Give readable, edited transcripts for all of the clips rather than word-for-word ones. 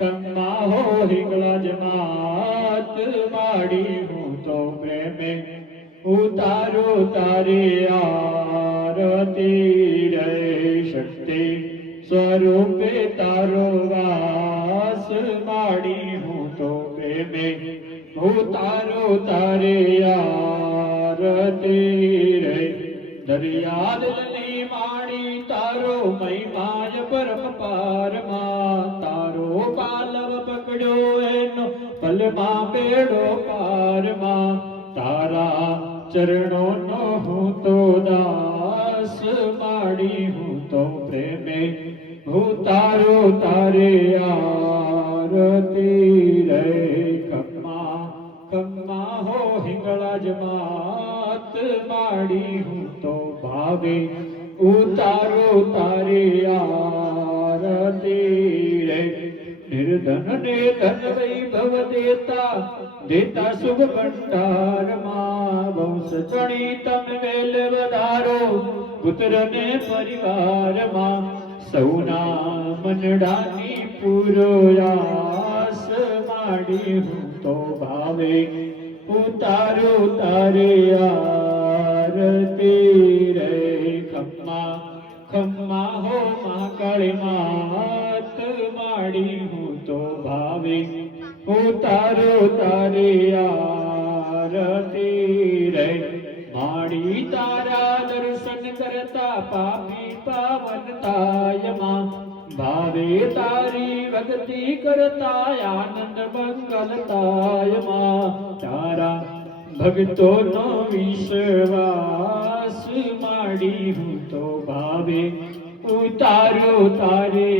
કમ્મા હો હિંગળા જમાત માડી હું તો પ્રેમે ઉતારો તારી આરતી રે શક્તિ સ્વરૂપે તારો વાસ માડી હું તો પ્રેમે ઉતારો તારી આરતી રે દરિયાદલની માણી તારો મહિમાય પરમ પારમાં તારો પાલવ પકડ્યો એનો પલમાં બેડો પારમાં તારા ચરણોનો હું તો દાસ માડી હું તો પ્રેમે હું તારો તારે આરતી રે કમ્મા કમ્મા હો હિંગળા જમાત માડી હું તો ભાવે ઉતારો તારી આરતી રે નિર્ધન ને ધન વૈભવ દેતા દેતા શુભ ભંડારમાં વંશ ચણી તમે વેલ વધારો પુત્ર ને પરિવારમાં સૌના મનડાની પૂરો આસ માડી હું તો ભાવે ઉતારો તારે આરતી રે ખમ્મા ખમ્મા હો મહાકાળી માત માડી હું તો ભાવે ઉતારો તારે આરતી રે માડી તારા દર્શન કરતા પાપી પાવન તાયમાં ભાવે તારી ભક્તિ કરતા આનંદ મંગલ તાયમાં તારા ભક્તોનો વિશ્વાસ માડી હું તો ભાવે ઉતારો તારે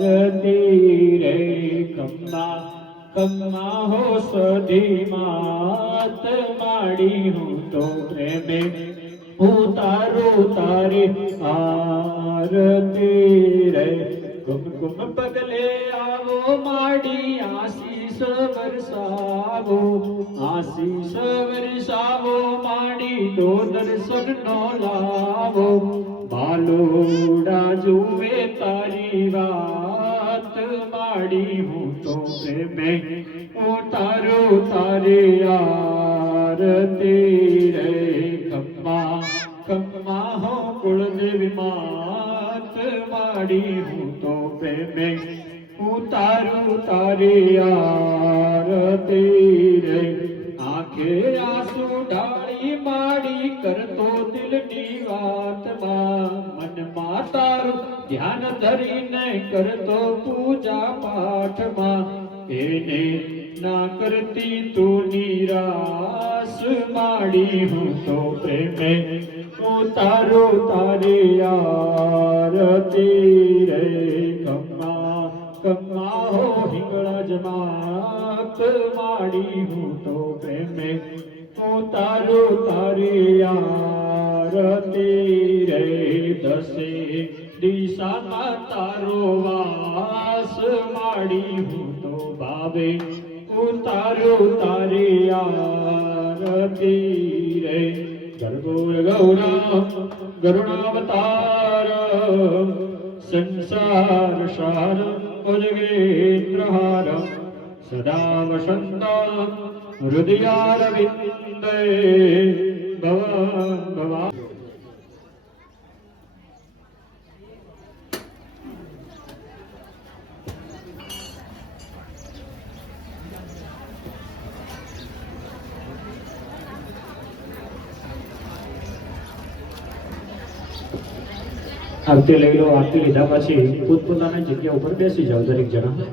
આરતી રે કમ્મા કમ્મા હો સધી માત માડી હું તો પ્રેમે ઉતારો તારે આરતી રે કુમકુમ પગલે આવો માડી આશીષ વરસાવો માડી તો દર્શન નો લાવો બાલોડા જુએ તારી વાત માડી હું તો પ્રેમે ઉતારો તારે આરતી રે કમ્મા કમ્મા હો કુળદેવી માત માડી હું તો પ્રેમે ઉતારો તારી આરતી રે આંખે આંસુ ઢાળી માડી કરતો દિલની વાતમાં મનમાં તારું ધ્યાન ધરીને કરતો પૂજા પાઠમાં એને ના કરતી તું નિરાશ માડી હું તો પ્રેમે ઉતારો તારી આરતી રે કમ્મા કમ્મા હો હિંગળા જમાત માડી હું તો પ્રેમે ઉતારો તારી આરતી રે દસે દિશામાં તારો વાસ માડી હું તો ભાવે ઉતારો તારી આરતી રે ગર્ભોર ગૌરમ ગરુણાવતાર સંસાર સાર ઉજગેન્દ્રહાર સદા વસંત હૃદયારવિંદે ભવન ભવા આરતી લઈ લો. આરતી લીધા પછી પોતપોતાની જગ્યા ઉપર બેસી જાઓ દરેક જણા.